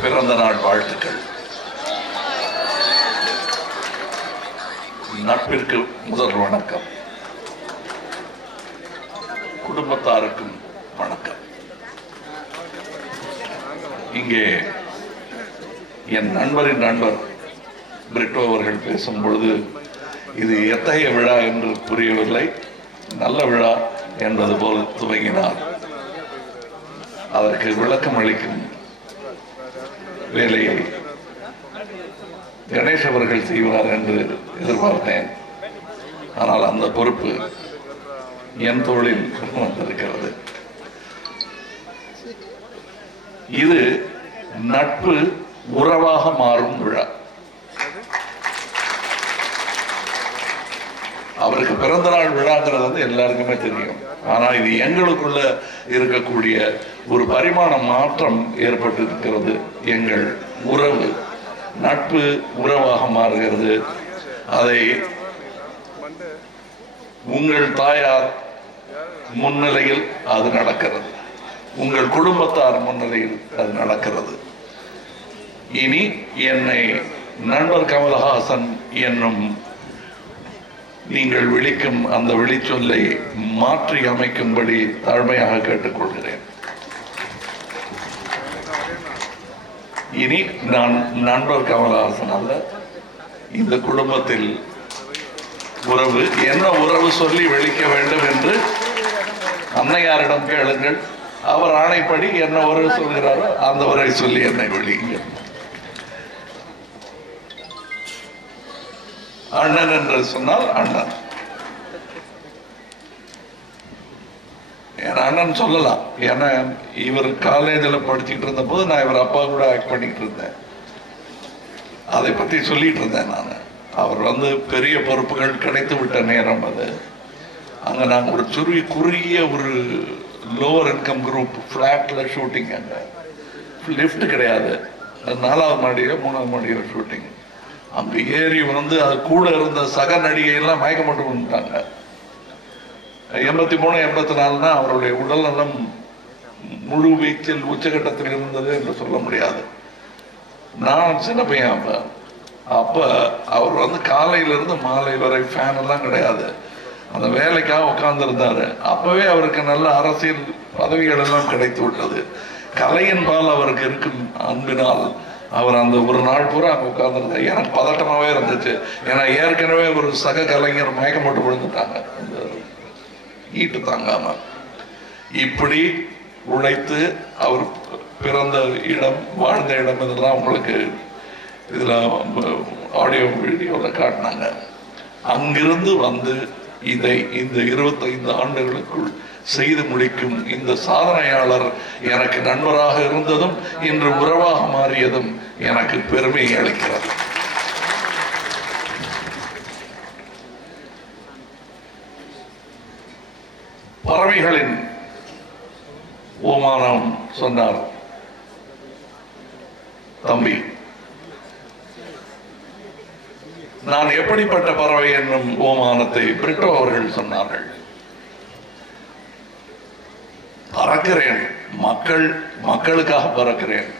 பிறந்த நாள் வாழ்த்துக்கள். நட்பிற்கு முதல் வணக்கம். குடும்பத்தாருக்கும் வணக்கம். இங்கே என் நண்பரின் நண்பர் பிரிட்டோ அவர்கள் பேசும் பொழுது இது எத்தகைய விழா என்று புரியவில்லை. நல்ல விழா என்பது போல் துவங்கினார். அதற்கு விளக்கம் அளிக்கும் வேலையை கணேஷ் அவர்கள் செய்வார் என்று எதிர்பார்த்தேன். ஆனால் அந்த பொறுப்பு என் தோளில் வந்திருக்கிறது. இது நட்பு உறவாக மாறும் விழா. அவருக்கு பிறந்த நாள் விழாங்கிறது வந்து எல்லாருக்குமே தெரியும். ஆனால் இது எங்களுக்குள்ள இருக்கக்கூடிய ஒரு பரிமாண மாற்றம் ஏற்பட்டு இருக்கிறது எங்கள் உறவு நட்பு உறவாக மாறுகிறது. அதை உங்கள் தாயார் முன்னிலையில் அது நடக்கிறது. உங்கள் குடும்பத்தார் முன்னிலையில் அது நடக்கிறது. இனி என்னை நண்பர் கமலஹாசன் என்னும் நீங்கள் விழிக்கும் அந்த விழிச்சொல்லை மாற்றி அமைக்கும்படி தாழ்மையாக கேட்டுக்கொள்கிறேன். இனி நான் நண்பர் கமலஹாசன் அல்ல. இந்த குடும்பத்தில் உறவு என்ன உறவு சொல்லி விழிக்க வேண்டும் என்று அன்னையாரிடம் கேளுங்கள். அவர் ஆணைப்படி என்ன உறவு சொல்கிறாரோ அந்த உறவை சொல்லி என்னை விழியுங்கள். அண்ணன் என்று சொன்னால் அண்ணன். என் அண்ணன் சொல்லலாம். ஏன்னா இவர் காலேஜில் படிச்சுட்டு இருந்த போது நான் இவர் அப்பா கூட ஆக்ட் பண்ணிக்கிட்டு இருந்தேன். அதை பற்றி சொல்லிட்டு இருந்தேன் நான். அவர் வந்து பெரிய பொறுப்புகள் கிடைத்து விட்ட நேரம் அது. அங்கே நாங்கள் ஒரு சுருவி குறுகிய ஒரு லோவர் இன்கம் குரூப் ஃப்ளாட்டில் ஷூட்டிங் அங்கே. லிஃப்ட் கிடையாது. நாலாவது மாடியோ மூணாவது மாடியோ ஷூட்டிங் அங்கே ஏறி வந்து அது கூட இருந்த சக நடிகையெல்லாம் மயக்கப்பட்டு கொண்டுட்டாங்க வந்துட்டாங்க எண்பத்தி மூணு எண்பத்தி நாலுனா அவருடைய உடல் நலம் முழு வீச்சில் உச்சகட்டத்தில் இருந்தது என்று சொல்ல முடியாது. நான் சின்ன பையன் அப்ப. அப்ப அவர் வந்து காலையிலிருந்து மாலை வரை ஃபேன் எல்லாம் கிடையாது. அந்த வேலைக்காக உட்கார்ந்திருந்தாரு. அப்பவே அவருக்கு நல்ல அரசியல் பதவிகள் எல்லாம் கிடைத்து விட்டது. கலையின் பால் அவருக்கு இருக்கும் அன்பினால் அவர் அந்த ஒரு நாள் பூரா அங்கே உட்கார்ந்துருந்தார். எனக்கு பதட்டமாகவே இருந்துச்சு. ஏன்னா ஏற்கனவே ஒரு சக கலைஞர் மயக்கம் போட்டு விழுந்துட்டாங்க. ஈட்டு தாங்காம. இப்படி உழைத்து அவர் பிறந்த இடம் வாழ்ந்த இடம் இதெல்லாம் உங்களுக்கு இதில் ஆடியோ வீடியோவில் காட்டினாங்க. அங்கிருந்து வந்து இதை இந்த இருபத்தைந்து ஆண்டுகளுக்குள் செய்து முடிக்கும் இந்த சாதனையாளர் எனக்கு நண்பராக இருந்ததும் இன்று உறவாக மாறியதும் எனக்கு பெருமை அளிக்கிறது. பறவைகளின் ஓமானம் சொன்னார் தம்பி. நான் எப்படிப்பட்ட பறவை என்னும் ஓமானத்தை பிரிட்டோ அவர்கள் சொன்னார்கள். பறக்கிறேன். மக்கள் மக்களுக்காக பறக்கிறேன்.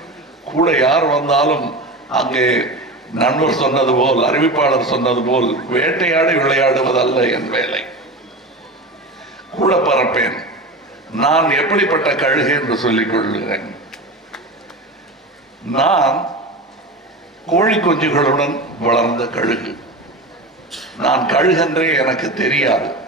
கூட யார் வந்தாலும் அங்கே நண்பர் சொன்னது போல் அறிவிப்பாளர் சொன்னது போல் வேட்டையாடி விளையாடுவதல்ல என் வேலை. கூட பறப்பேன். நான் எப்படிப்பட்ட கழுகு என்று சொல்லிக் கொள்கிறேன். நான் கோழி குஞ்சுகளுடன் வளர்ந்த கழுகு. நான் கழுகன்றே எனக்கு தெரியாது.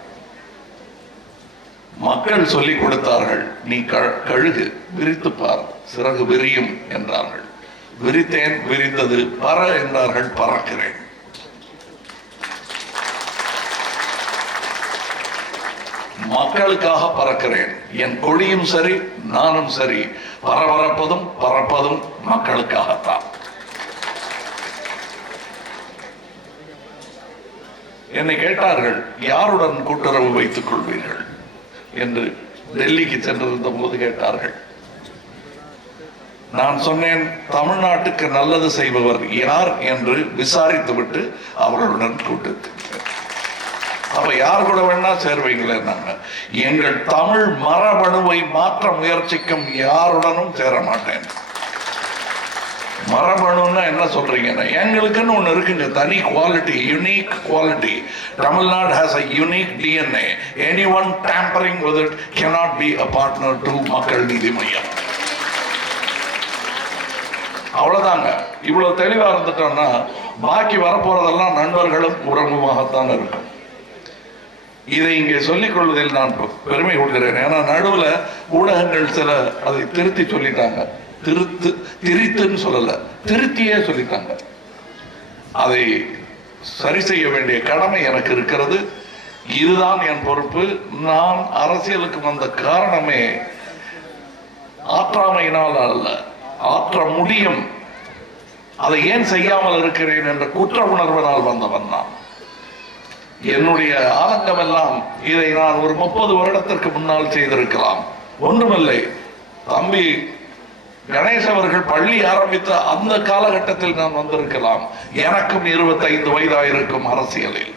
மக்கள் சொல்லிக் கொடுத்தார்கள் நீ கழுகு விரித்து பார் சிறகு விரியும் என்றார்கள். விரித்தேன் விரிந்தது பற என்றார்கள் பறக்கிறேன். மக்களுக்காக பறக்கிறேன். என் கொடியும் சரி நானும் சரி. பரபரப்பதும் பறப்பதும் மக்களுக்காகத்தான். என்னை கேட்டார்கள் யாருடன் கூட்டுறவு வைத்துக் கொள்வீர்கள்? என்று டெல்லிக்கு சென்றிருந்த போது கேட்டார்கள். நான் சொன்னேன் தமிழ்நாட்டுக்கு நல்லது செய்பவர் யார்? என்று விசாரித்துவிட்டு அவர்களுடன் கூட்டு அப்ப யார் கூட வேணா சேருவீங்களே நாங்க. எங்கள் தமிழ் மரபணுவை மாற்ற முயற்சிக்கும் யாருடனும் சேர மாட்டேன் மரபணுன்னா என்ன சொல்றீங்கன்னா எங்களுக்குன்னு ஒன்று இருக்குங்க. தனி quality unique quality Tamil Nadu has a unique DNA any one tampering with it cannot be a partner to Makkal Needhi Maiam அவ்வளவுதாங்க. இவ்வளவு தெளிவா இருந்துட்டோம்னா பாக்கி வரப்போறதெல்லாம் நண்பர்களும் உறவுமாகத்தான் இருக்கும். இதை இங்கே சொல்லிக் கொள்வதில் நான் பெருமை கொள்கிறேன். ஏன்னா நடுவுல ஊடகங்கள் சில அதை திருத்தி சொல்லிட்டாங்க. திருத்து திரித்துன்னு சொல்லலை. திருத்தியே சொல்லிட்டாங்க. அதை சரி செய்ய வேண்டிய கடமை எனக்கு இருக்கிறது. இதுதான் என் பொறுப்பு. நான் அரசியலுக்கு வந்த காரணமே ஆற்றாமையினால் அல்ல. ஆற்ற முடியும். அதை ஏன் செய்யாமல் இருக்கிறேன் என்ற குற்ற உணர்வினால் வந்தவன் நான். என்னுடைய ஆதங்கம் எல்லாம் இதை நான் ஒரு முப்பது வருடத்திற்கு முன்னால் செய்திருக்கலாம். ஒன்றுமில்லை. தம்பி கணேஷ் அவர்கள் பள்ளி ஆரம்பித்த அந்த காலகட்டத்தில் நான் வந்திருக்கலாம். எனக்கும் இருபத்தைந்து வயதாயிருக்கும் அரசியலில்.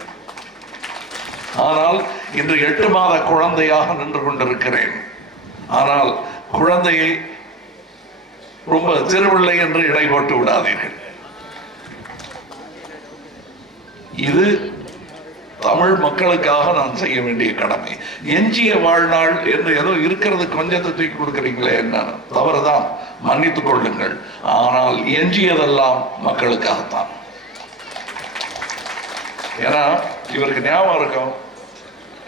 ஆனால் இன்று எட்டு மாத குழந்தையாக நின்று கொண்டிருக்கிறேன். ஆனால் குழந்தையை ரொம்ப சிறுபிள்ளை என்று இடை போட்டு விடாதீர்கள். இது தமிழ் மக்களுக்காக நான் செய்ய வேண்டிய கடமை. எஞ்சிய வாழ்நாள் என்று ஏதோ இருக்கிறது கொஞ்சத்தை தூக்கி கொடுக்குறீங்களே என்ன? தவறுதான். மன்னித்துக் கொள்ளுங்கள். ஆனால் எஞ்சியதெல்லாம் மக்களுக்காகத்தான். ஏன்னா இவருக்கு ஞாபகம் இருக்கும்.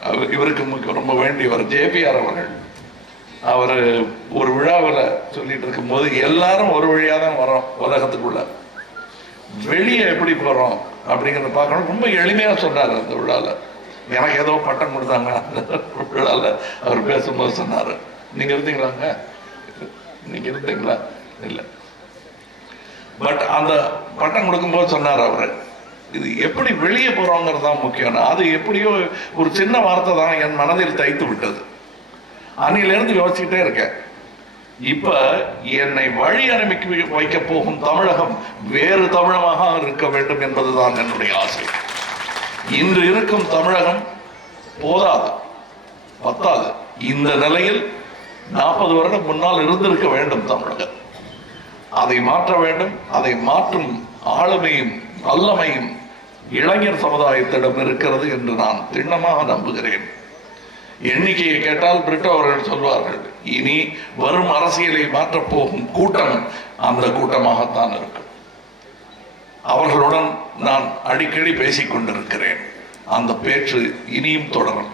அவர் இவருக்கு ரொம்ப வேண்டியவர் ஜேபிஆர் அவர்கள். அவர் ஒரு விழாவில் சொல்லிட்டு இருக்கும்போது எல்லாரும் ஒரு வழியாக தான் வரோம் உலகத்துக்குள்ள. வெளியே எப்படி போறோம்? அப்படிங்கிறத பார்க்கணும். ரொம்ப எளிமையாக சொன்னார் அந்த விழாவில் எனக்கு ஏதோ பட்டம் கொடுத்தாங்க அந்த விழாவில் அவர் பேசும்போது சொன்னார். நீங்கள் இருந்தீங்களாங்க நீங்கள் இருந்தீங்களா? இல்லை. பட் அந்த பட்டம் கொடுக்கும்போது சொன்னார் அவர். இது எப்படி வெளியே போகிறோங்கிறது தான் முக்கியம் அது எப்படியோ ஒரு சின்ன வார்த்தை தான் என் மனதில் தைத்து விட்டது. அன்னையிலேருந்து யோசிச்சுட்டே இருக்கேன். இப்ப என்னை வழி அனுப்பி வைக்க போகும் தமிழகம் வேறு தமிழமாக இருக்க வேண்டும் என்பதுதான் என்னுடைய ஆசை. இன்று இருக்கும் தமிழகம் போதாது பத்தாது. இந்த நிலையில் நாற்பது வருடம் முன்னால் இருந்திருக்க வேண்டும் தமிழகம். அதை மாற்ற வேண்டும் அதை மாற்றும் ஆளுமையும் வல்லமையும் இளைஞர் சமுதாயத்திடம் இருக்கிறது என்று நான் திண்ணமாக நம்புகிறேன். எண்ணிக்கையை கேட்டால் பிரிட்டோ அவர்கள் சொல்வார்கள் இனி வரும் அரசியலை மாற்றப்போகும் கூட்டம் அந்த கூட்டமாகத்தான் இருக்கும். அவர்களுடன் நான் அடிக்கடி பேசிக் கொண்டிருக்கிறேன். அந்த பேச்சு இனியும் தொடரும்.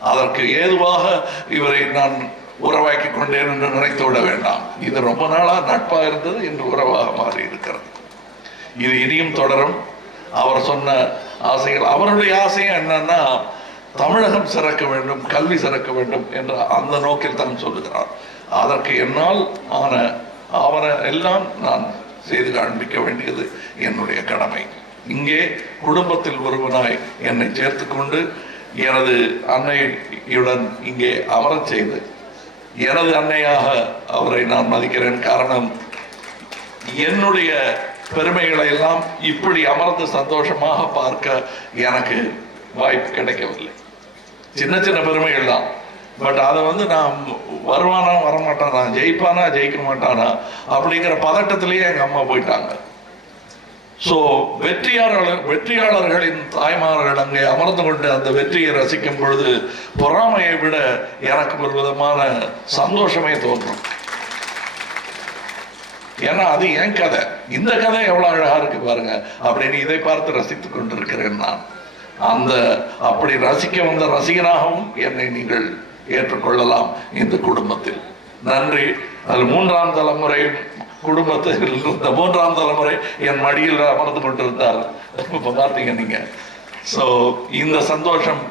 அதற்கு ஏதுவாக இவரை நான் உறவாக்கி கொண்டேன் என்று நினைத்து விட வேண்டாம். இது ரொம்ப நாளா நட்பா இருந்தது இன்று உறவாக மாறி இருக்கிறது இது இனியும் தொடரும். அவர் சொன்ன ஆசைகள் அவருடைய ஆசையும் என்னன்னா தமிழகம் சிறக்க வேண்டும் கல்வி சிறக்க வேண்டும் என்ற அந்த நோக்கில் தான் சொல்லுகிறார். அதற்கு என்னால் ஆன ஆவன எல்லாம் நான் செய்து காண்பிக்க வேண்டியது என்னுடைய கடமை. இங்கே குடும்பத்தில் ஒருவனாய் என்னை சேர்த்து கொண்டு எனது அன்னையுடன் இங்கே அமரச் செய்து எனது அன்னையாக அவரை நான் மதிக்கிறேன். காரணம் என்னுடைய பெருமைகளை எல்லாம் இப்படி அமர்ந்து சந்தோஷமாக பார்க்க எனக்கு வாய்ப்பு கிடைக்கவில்லை. சின்ன சின்ன பெருமைகள் தான். பட் அதை வந்து நான் வருவானா வரமாட்டானா ஜெயிப்பானா ஜெயிக்க மாட்டானா அப்படிங்கிற பதட்டத்திலேயே எங்கள் அம்மா போயிட்டாங்க. ஸோ வெற்றியாளர்கள் வெற்றியாளர்களின் தாய்மார்கள் அங்கே அமர்ந்து கொண்டு அந்த வெற்றியை ரசிக்கும் பொழுது பொறாமையை விட எனக்கு ஒரு விதமான சந்தோஷமே தோன்றும். ஏன்னா அது என் கதை. இந்த கதை எவ்வளோ அழகா இருக்கு பாருங்க. அப்படின்னு இதை பார்த்து ரசித்து கொண்டிருக்கிறேன் நான். அந்த அப்படி ரசிக்க வந்த ரசிகனாகவும் என்னை நீங்கள் ஏற்றுக்கொள்ளலாம் இந்த குடும்பத்தில். நன்றி. அதில் மூன்றாம் தலைமுறை குடும்பத்தில் இருந்த மூன்றாம் தலைமுறை என் மடியில் அமர்ந்து கொண்டிருந்தார். இப்போ பார்த்தீங்க நீங்கள் ஸோ இந்த சந்தோஷம்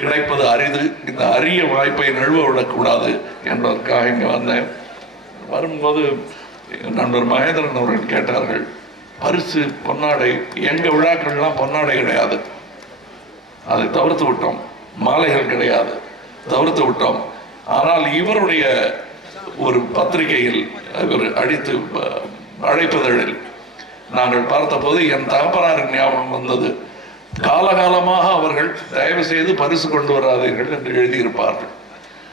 கிடைப்பது அரிது. இந்த அரிய வாய்ப்பை நழுவ விடக்கூடாது என்பதற்காக இங்கே வந்தேன். வரும்போது நண்பர் மகேந்திரன் அவர்கள் கேட்டார்கள் பரிசு பொன்னாடை எங்கள் விழாக்கள்லாம் பொன்னாடை கிடையாது. அதை தவிர்த்து விட்டோம். மாலைகள் கிடையாது. தவிர்த்து விட்டோம். ஆனால் இவருடைய ஒரு பத்திரிகையில் இவர் அடித்து அழைப்பதழில் நாங்கள் பார்த்தபோது என் தகப்பனாரின் ஞாபகம் வந்தது. காலகாலமாக அவர்கள் தயவு செய்து பரிசு கொண்டு வராதீர்கள் என்று எழுதியிருப்பார்கள்.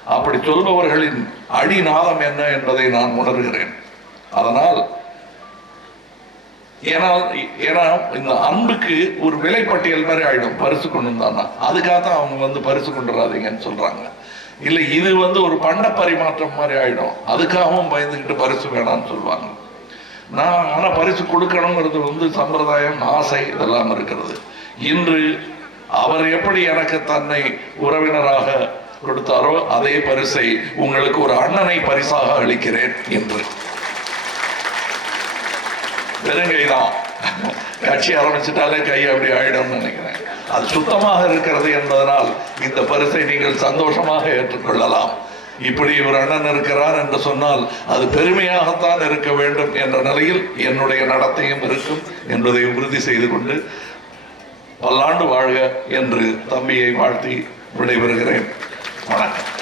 அப்படி சொல்பவர்களின் அடிநாதம் என்ன என்பதை நான் உணர்கிறேன். அதனால் ஏன்னா ஏன்னா இந்த அன்புக்கு ஒரு விலைப்பட்டியல் மாதிரி ஆயிடும். பரிசு கொண்டு வந்தான்னா அதுக்காக தான் அவங்க வந்து பரிசு கொண்டு வராதீங்கன்னு சொல்றாங்க. இல்லை இது வந்து ஒரு பண்ட பரிமாற்றம் மாதிரி ஆயிடும். அதுக்காகவும் பயந்துக்கிட்டு பரிசு வேணாம்னு சொல்லுவாங்க. நான் ஆனால் பரிசு கொடுக்கணுங்கிறது வந்து சம்பிரதாயம் ஆசை இதெல்லாம் இருக்கிறது. இன்று அவர் எப்படி எனக்கு தன்னை உறவினராக கொடுத்தாரோ அதே பரிசை உங்களுக்கு ஒரு அண்ணனை பரிசாக அளிக்கிறேன் என்று. வெறுங்கைதான் கட்சி ஆரம்பிச்சிட்டாலே கை அப்படி ஆயிடும்னு நினைக்கிறேன். அது சுத்தமாக இருக்கிறது என்பதனால் இந்த பரிசை நீங்கள் சந்தோஷமாக ஏற்றுக்கொள்ளலாம். இப்படி ஒரு அண்ணன் இருக்கிறார் என்று சொன்னால் அது பெருமையாகத்தான் இருக்க வேண்டும் என்ற நிலையில் என்னுடைய நடத்தையும் இருக்கும் என்பதை உறுதி செய்து கொண்டு பல்லாண்டு வாழ்க என்று தம்பியை வாழ்த்தி விடைபெறுகிறேன். வணக்கம்.